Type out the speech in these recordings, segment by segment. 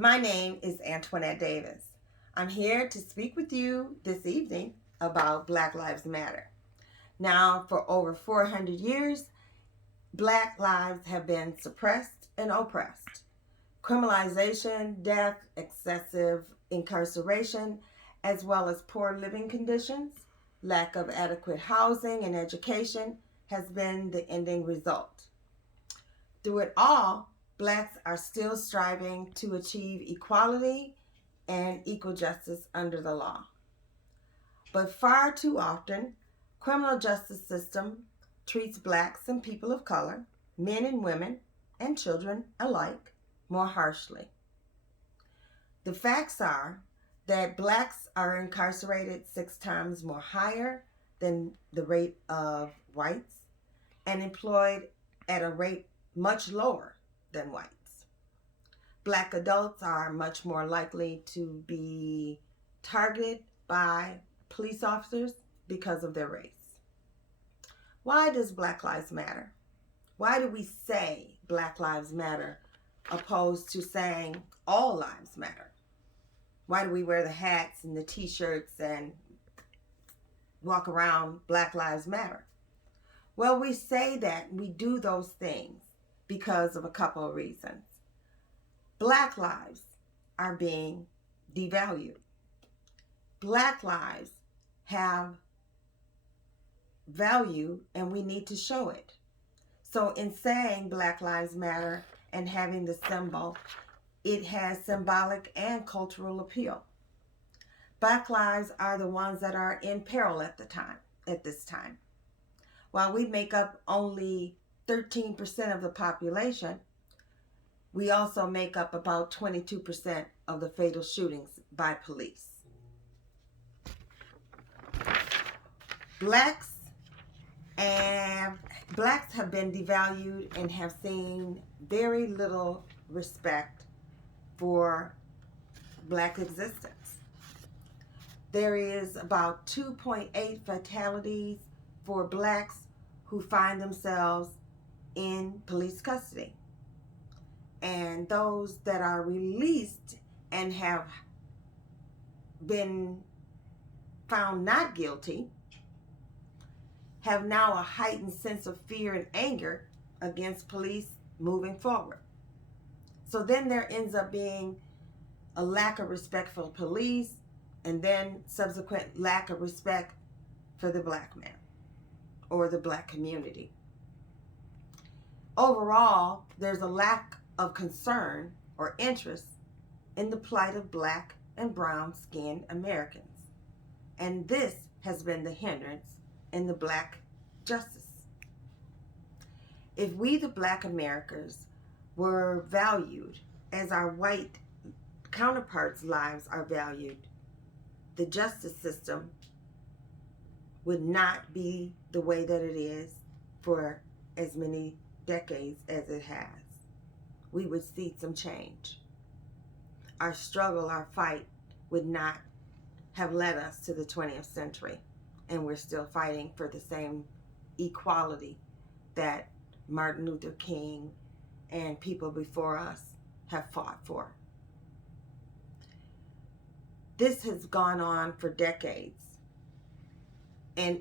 My name is Antoinette Davis. I'm here to speak with you this evening about Black Lives Matter. Now, for over 400 years, Black lives have been suppressed and oppressed. Criminalization, death, excessive incarceration, as well as poor living conditions, lack of adequate housing and education has been the ending result. Through it all, Blacks are still striving to achieve equality and equal justice under the law. But far too often, criminal justice system treats Blacks and people of color, men and women, and children alike, more harshly. The facts are that Blacks are incarcerated 6 times more higher than the rate of whites and employed at a rate much lower than whites. Black adults are much more likely to be targeted by police officers because of their race. Why does Black Lives Matter? Why do we say Black Lives Matter opposed to saying all lives matter? Why do we wear the hats and the t-shirts and walk around Black Lives Matter? Well, we say that we do those things because of a couple of reasons. Black lives are being devalued. Black lives have value and we need to show it. So in saying Black Lives Matter and having the symbol, it has symbolic and cultural appeal. Black lives are the ones that are in peril at this time. While we make up only 13% of the population, we also make up about 22% of the fatal shootings by police. Blacks have been devalued and have seen very little respect for Black existence. There is about 2.8 fatalities for Blacks who find themselves in police custody. And those that are released and have been found not guilty have now a heightened sense of fear and anger against police moving forward. So then there ends up being a lack of respect for police and then subsequent lack of respect for the Black man or the Black community. Overall, there's a lack of concern or interest in the plight of Black and brown-skinned Americans. And this has been the hindrance in the Black justice. If we, the Black Americans, were valued as our white counterparts' lives are valued, the justice system would not be the way that it is for as many decades as it has. We would see some change. Our struggle, our fight would not have led us to the 20th century, and we're still fighting for the same equality that Martin Luther King and people before us have fought for. This has gone on for decades and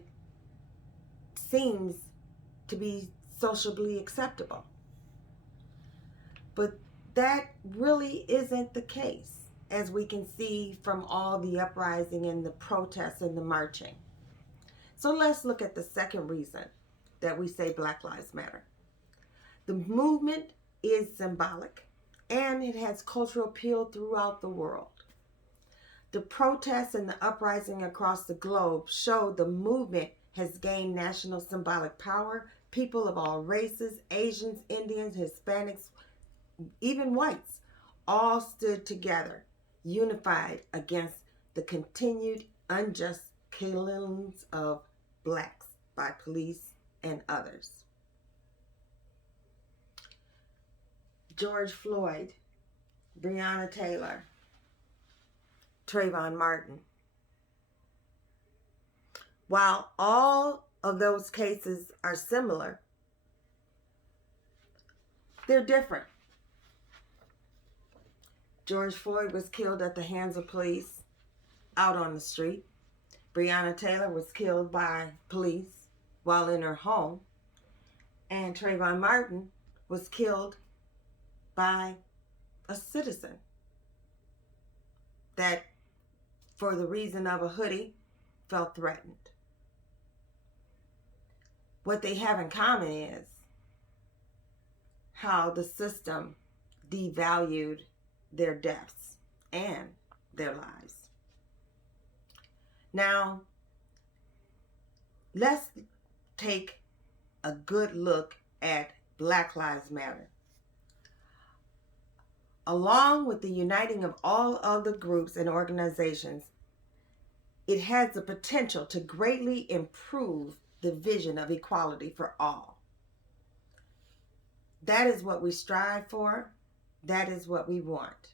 seems to be socially acceptable. But that really isn't the case, as we can see from all the uprising and the protests and the marching. So let's look at the second reason that we say Black Lives Matter. The movement is symbolic and it has cultural appeal throughout the world. The protests and the uprising across the globe show the movement has gained national symbolic power. People of all races, Asians, Indians, Hispanics, even whites, all stood together, unified against the continued unjust killings of Blacks by police and others. George Floyd, Breonna Taylor, Trayvon Martin. While all of those cases are similar, they're different. George Floyd was killed at the hands of police out on the street. Breonna Taylor was killed by police while in her home. And Trayvon Martin was killed by a citizen that, for the reason of a hoodie, felt threatened. What they have in common is how the system devalued their deaths and their lives. Now, let's take a good look at Black Lives Matter. Along with the uniting of all other groups and organizations, it has the potential to greatly improve the vision of equality for all. That is what we strive for. That is what we want.